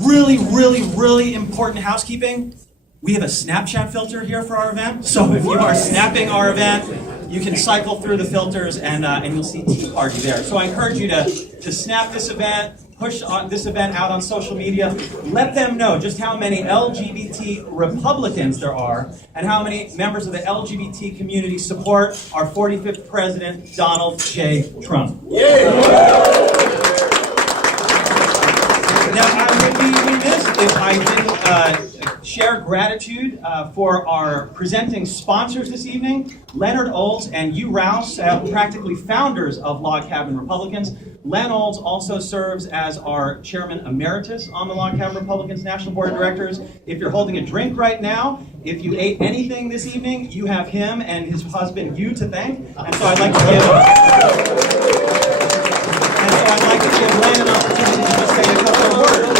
Really important housekeeping. We have a Snapchat filter here for our event. So if you are snapping our event, you can cycle through the filters and you'll see Tea Party there. So I encourage you to snap this event, push this event out on social media. Let them know just how many LGBT Republicans there are and how many members of the LGBT community support our 45th President, Donald J. Trump. Now, I would be remiss if I didn't share gratitude for our presenting sponsors this evening, Leonard Olds and Hugh Rouse, practically founders of Log Cabin Republicans. Len Olds also serves as our chairman emeritus on the Log Cabin Republicans National Board of Directors. If you're holding a drink right now, if you ate anything this evening, you have him and his husband Hugh to thank. And so I'd like to give Len an opportunity to just say a couple of words.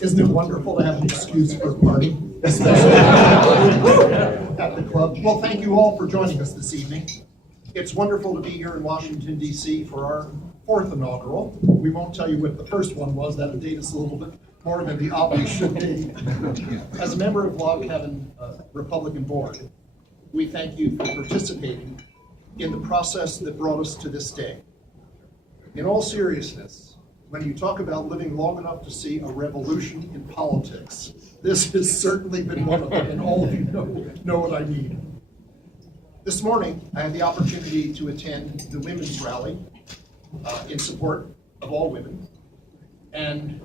Isn't it wonderful to have an excuse for a party, especially at the club? Well, thank you all for joining us this evening. It's wonderful to be here in Washington, D.C. for our 4th inaugural. We won't tell you what the first one was. That'll date us a little bit more than the obvious should be. As a member of Log Cabin Republican Board, we thank you for participating in the process that brought us to this day. In all seriousness, when you talk about living long enough to see a revolution in politics, this has certainly been one of them, and all of you know what I mean. This morning, I had the opportunity to attend the women's rally in support of all women, and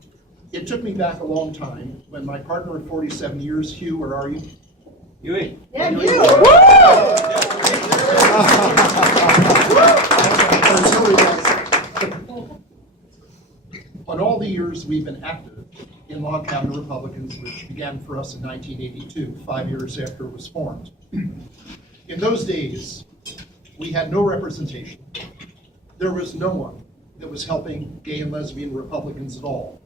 it took me back a long time when my partner of 47 years, Hugh, where are you? Huey. Yeah, Hugh! On all the years we've been active in Log Cabin Republicans, which began for us in 1982, 5 years after it was formed. In those days, we had no representation. There was no one that was helping gay and lesbian Republicans at all.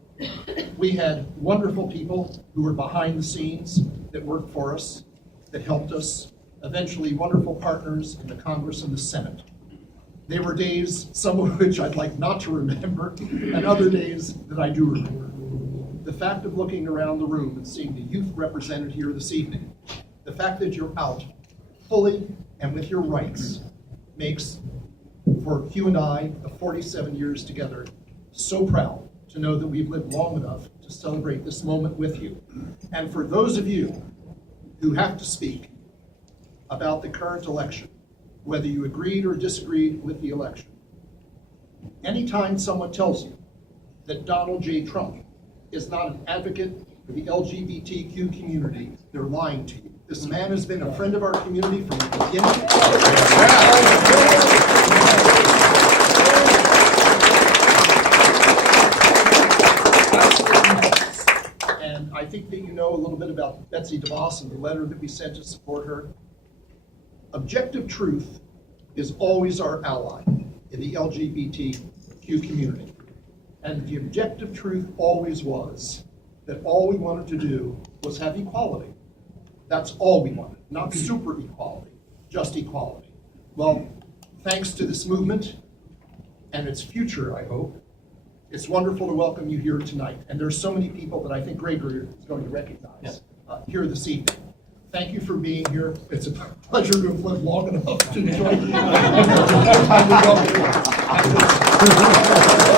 We had wonderful people who were behind the scenes that worked for us, that helped us, eventually wonderful partners in the Congress and the Senate. They were days, some of which I'd like not to remember, and other days that I do remember. The fact of looking around the room and seeing the youth represented here this evening, the fact that you're out fully and with your rights makes, for Hugh and I, the 47 years together, so proud to know that we've lived long enough to celebrate this moment with you. And for those of you who have to speak about the current election, whether you agreed or disagreed with the election, anytime someone tells you that Donald J. Trump is not an advocate for the LGBTQ community, they're lying to you. This man has been a friend of our community from the beginning. And I think that you know a little bit about Betsy DeVos and the letter that we sent to support her. Objective truth is always our ally in the LGBTQ community. And the objective truth always was that all we wanted to do was have equality. That's all we wanted, not super equality, just equality. Well, thanks to this movement and its future, I hope, it's wonderful to welcome you here tonight. And there's so many people that I think Gregory is going to recognize here this evening. Thank you for being here. It's a pleasure to have lived long enough to join you.